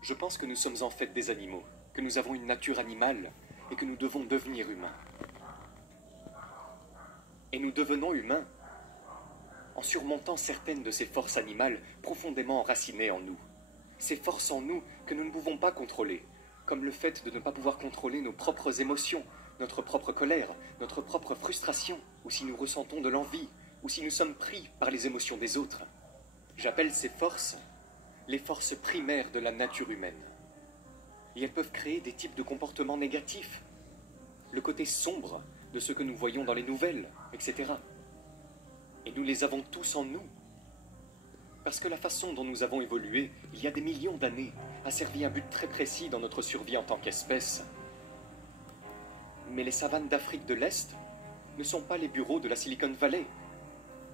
Je pense que nous sommes en fait des animaux, que nous avons une nature animale et que nous devons devenir humains. Et nous devenons humains en surmontant certaines de ces forces animales profondément enracinées en nous. Ces forces en nous que nous ne pouvons pas contrôler, comme le fait de ne pas pouvoir contrôler nos propres émotions, notre propre colère, notre propre frustration, ou si nous ressentons de l'envie, ou si nous sommes pris par les émotions des autres. J'appelle ces forces les forces primaires de la nature humaine. Et elles peuvent créer des types de comportements négatifs, le côté sombre de ce que nous voyons dans les nouvelles, etc. Et nous les avons tous en nous. Parce que la façon dont nous avons évolué, il y a des millions d'années, a servi un but très précis dans notre survie en tant qu'espèce. Mais les savanes d'Afrique de l'Est ne sont pas les bureaux de la Silicon Valley,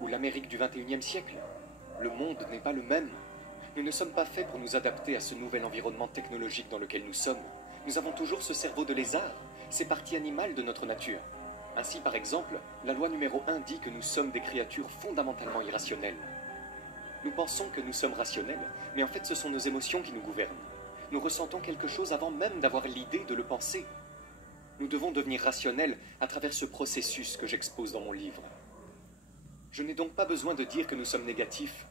ou l'Amérique du XXIe siècle. Le monde n'est pas le même. Nous ne sommes pas faits pour nous adapter à ce nouvel environnement technologique dans lequel nous sommes. Nous avons toujours ce cerveau de lézard, ces parties animales de notre nature. Ainsi, par exemple, la loi numéro 1 dit que nous sommes des créatures fondamentalement irrationnelles. Nous pensons que nous sommes rationnels, mais en fait ce sont nos émotions qui nous gouvernent. Nous ressentons quelque chose avant même d'avoir l'idée de le penser. Nous devons devenir rationnels à travers ce processus que j'expose dans mon livre. Je n'ai donc pas besoin de dire que nous sommes négatifs,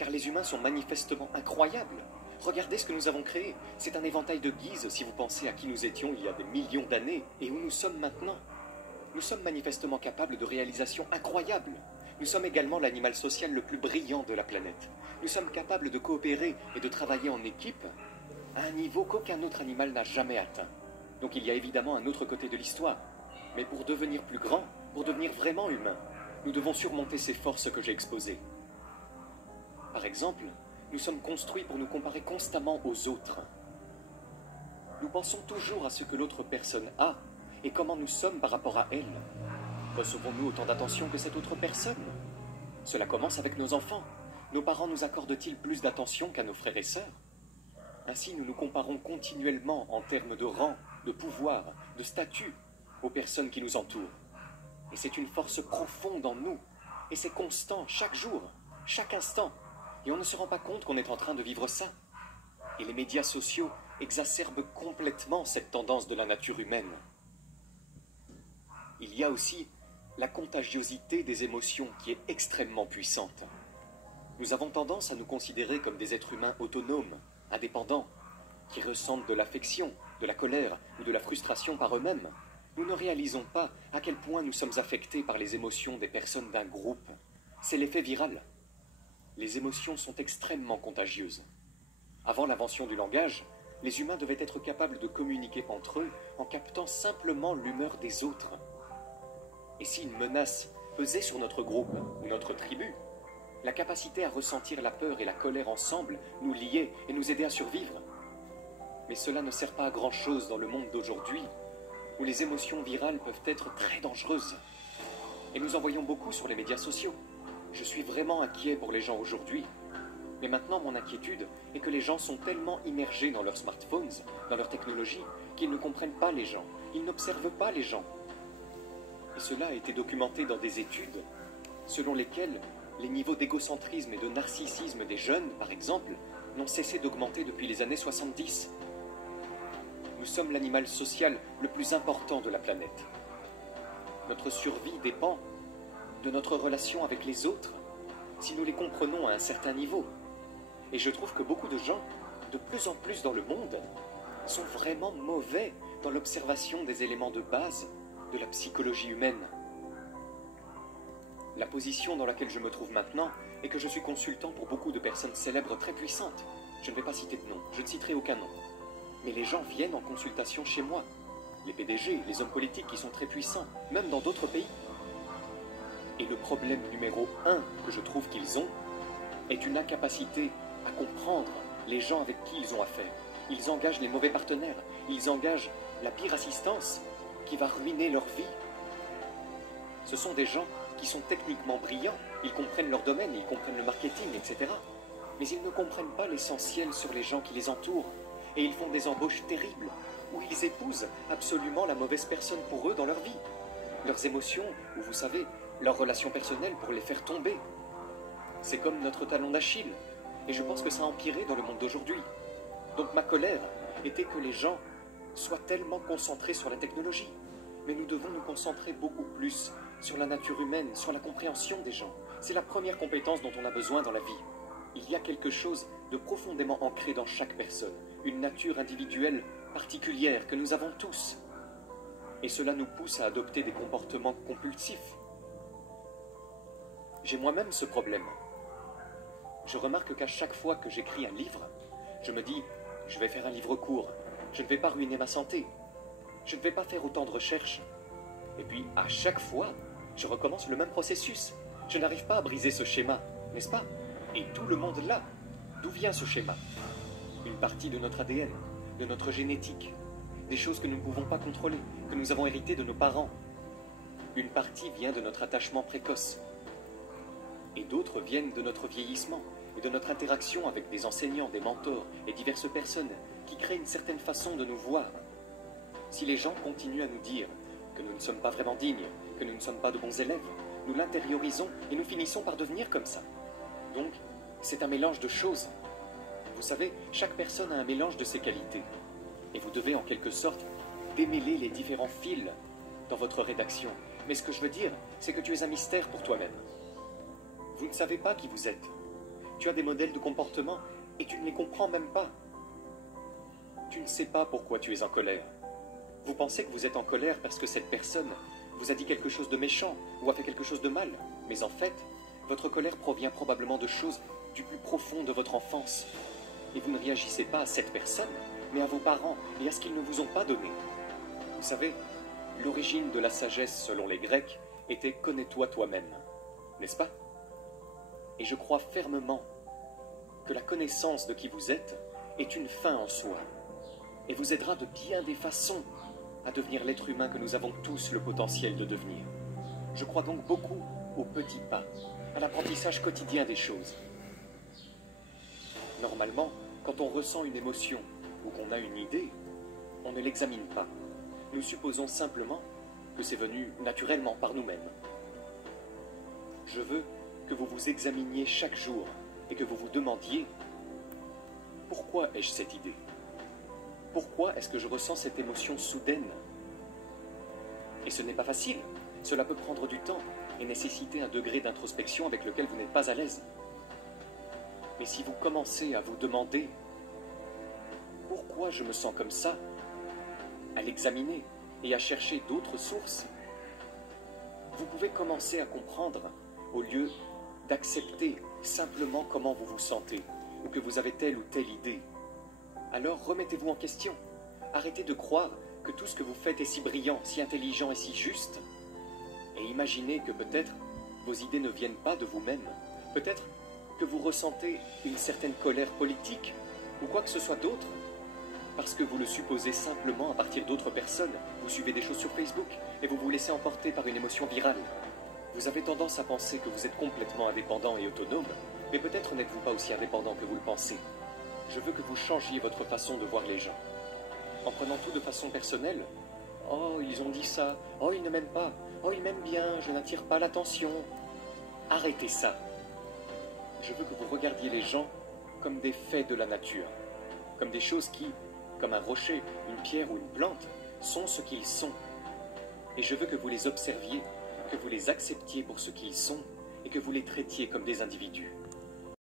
car les humains sont manifestement incroyables. Regardez ce que nous avons créé. C'est un éventail de guises si vous pensez à qui nous étions il y a des millions d'années et où nous sommes maintenant. Nous sommes manifestement capables de réalisations incroyables. Nous sommes également l'animal social le plus brillant de la planète. Nous sommes capables de coopérer et de travailler en équipe à un niveau qu'aucun autre animal n'a jamais atteint. Donc il y a évidemment un autre côté de l'histoire. Mais pour devenir plus grand, pour devenir vraiment humain, nous devons surmonter ces forces que j'ai exposées. Par exemple, nous sommes construits pour nous comparer constamment aux autres. Nous pensons toujours à ce que l'autre personne a et comment nous sommes par rapport à elle. Recevons-nous autant d'attention que cette autre personne? Cela commence avec nos enfants. Nos parents nous accordent-ils plus d'attention qu'à nos frères et sœurs? Ainsi, nous nous comparons continuellement en termes de rang, de pouvoir, de statut aux personnes qui nous entourent. Et c'est une force profonde en nous. Et c'est constant, chaque jour, chaque instant. Et on ne se rend pas compte qu'on est en train de vivre ça. Et les médias sociaux exacerbent complètement cette tendance de la nature humaine. Il y a aussi la contagiosité des émotions qui est extrêmement puissante. Nous avons tendance à nous considérer comme des êtres humains autonomes, indépendants, qui ressentent de l'affection, de la colère ou de la frustration par eux-mêmes. Nous ne réalisons pas à quel point nous sommes affectés par les émotions des personnes d'un groupe. C'est l'effet viral. Les émotions sont extrêmement contagieuses. Avant l'invention du langage, les humains devaient être capables de communiquer entre eux en captant simplement l'humeur des autres. Et si une menace pesait sur notre groupe ou notre tribu, la capacité à ressentir la peur et la colère ensemble nous liait et nous aidait à survivre. Mais cela ne sert pas à grand-chose dans le monde d'aujourd'hui, où les émotions virales peuvent être très dangereuses. Et nous en voyons beaucoup sur les médias sociaux. Je suis vraiment inquiet pour les gens aujourd'hui. Mais maintenant, mon inquiétude est que les gens sont tellement immergés dans leurs smartphones, dans leur technologie, qu'ils ne comprennent pas les gens, ils n'observent pas les gens. Et cela a été documenté dans des études selon lesquelles les niveaux d'égocentrisme et de narcissisme des jeunes, par exemple, n'ont cessé d'augmenter depuis les années 70. Nous sommes l'animal social le plus important de la planète. Notre survie dépend de notre relation avec les autres, si nous les comprenons à un certain niveau. Et je trouve que beaucoup de gens, de plus en plus dans le monde, sont vraiment mauvais dans l'observation des éléments de base de la psychologie humaine. La position dans laquelle je me trouve maintenant est que je suis consultant pour beaucoup de personnes célèbres très puissantes. Je ne vais pas citer de nom, je ne citerai aucun nom. Mais les gens viennent en consultation chez moi. Les PDG, les hommes politiques qui sont très puissants, même dans d'autres pays. Et le problème numéro 1 que je trouve qu'ils ont est une incapacité à comprendre les gens avec qui ils ont affaire. Ils engagent les mauvais partenaires, ils engagent la pire assistance qui va ruiner leur vie. Ce sont des gens qui sont techniquement brillants, ils comprennent leur domaine, ils comprennent le marketing, etc. Mais ils ne comprennent pas l'essentiel sur les gens qui les entourent. Et ils font des embauches terribles, où ils épousent absolument la mauvaise personne pour eux dans leur vie. Leurs émotions, ou vous savez, leurs relations personnelles pour les faire tomber. C'est comme notre talon d'Achille, et je pense que ça a empiré dans le monde d'aujourd'hui. Donc ma colère était que les gens soient tellement concentrés sur la technologie. Mais nous devons nous concentrer beaucoup plus sur la nature humaine, sur la compréhension des gens. C'est la première compétence dont on a besoin dans la vie. Il y a quelque chose de profondément ancré dans chaque personne, une nature individuelle particulière que nous avons tous. Et cela nous pousse à adopter des comportements compulsifs. J'ai moi-même ce problème. Je remarque qu'à chaque fois que j'écris un livre, je me dis, je vais faire un livre court, je ne vais pas ruiner ma santé, je ne vais pas faire autant de recherches. Et puis, à chaque fois, je recommence le même processus. Je n'arrive pas à briser ce schéma, n'est-ce pas? Et tout le monde là. D'où vient ce schéma? Une partie de notre ADN, de notre génétique, des choses que nous ne pouvons pas contrôler, que nous avons héritées de nos parents. Une partie vient de notre attachement précoce. Et d'autres viennent de notre vieillissement et de notre interaction avec des enseignants, des mentors et diverses personnes qui créent une certaine façon de nous voir. Si les gens continuent à nous dire que nous ne sommes pas vraiment dignes, que nous ne sommes pas de bons élèves, nous l'intériorisons et nous finissons par devenir comme ça. Donc, c'est un mélange de choses. Vous savez, chaque personne a un mélange de ses qualités. Et vous devez en quelque sorte démêler les différents fils dans votre rédaction. Mais ce que je veux dire, c'est que tu es un mystère pour toi-même. Vous ne savez pas qui vous êtes. Tu as des modèles de comportement et tu ne les comprends même pas. Tu ne sais pas pourquoi tu es en colère. Vous pensez que vous êtes en colère parce que cette personne vous a dit quelque chose de méchant ou a fait quelque chose de mal. Mais en fait, votre colère provient probablement de choses du plus profond de votre enfance. Et vous ne réagissez pas à cette personne, mais à vos parents et à ce qu'ils ne vous ont pas donné. Vous savez, l'origine de la sagesse selon les Grecs était « connais-toi toi-même », n'est-ce pas? Et je crois fermement que la connaissance de qui vous êtes est une fin en soi et vous aidera de bien des façons à devenir l'être humain que nous avons tous le potentiel de devenir. Je crois donc beaucoup aux petits pas, à l'apprentissage quotidien des choses. Normalement, quand on ressent une émotion ou qu'on a une idée, on ne l'examine pas. Nous supposons simplement que c'est venu naturellement par nous-mêmes. Je veux que vous vous examiniez chaque jour et que vous vous demandiez « Pourquoi ai-je cette idée ? Pourquoi est-ce que je ressens cette émotion soudaine ?» Et ce n'est pas facile. Cela peut prendre du temps et nécessiter un degré d'introspection avec lequel vous n'êtes pas à l'aise. Mais si vous commencez à vous demander « Pourquoi je me sens comme ça ?», à l'examiner et à chercher d'autres sources, vous pouvez commencer à comprendre au lieu d'accepter simplement comment vous vous sentez ou que vous avez telle ou telle idée. Alors remettez-vous en question. Arrêtez de croire que tout ce que vous faites est si brillant, si intelligent et si juste. Et imaginez que peut-être vos idées ne viennent pas de vous-même. Peut-être que vous ressentez une certaine colère politique ou quoi que ce soit d'autre. Parce que vous le supposez simplement à partir d'autres personnes. Vous suivez des choses sur Facebook et vous vous laissez emporter par une émotion virale. Vous avez tendance à penser que vous êtes complètement indépendant et autonome, mais peut-être n'êtes-vous pas aussi indépendant que vous le pensez. Je veux que vous changiez votre façon de voir les gens. En prenant tout de façon personnelle, « Oh, ils ont dit ça. Oh, ils ne m'aiment pas. Oh, ils m'aiment bien. Je n'attire pas l'attention. » Arrêtez ça. Je veux que vous regardiez les gens comme des faits de la nature, comme des choses qui, comme un rocher, une pierre ou une plante, sont ce qu'ils sont. Et je veux que vous les observiez, que vous les acceptiez pour ce qu'ils sont et que vous les traitiez comme des individus.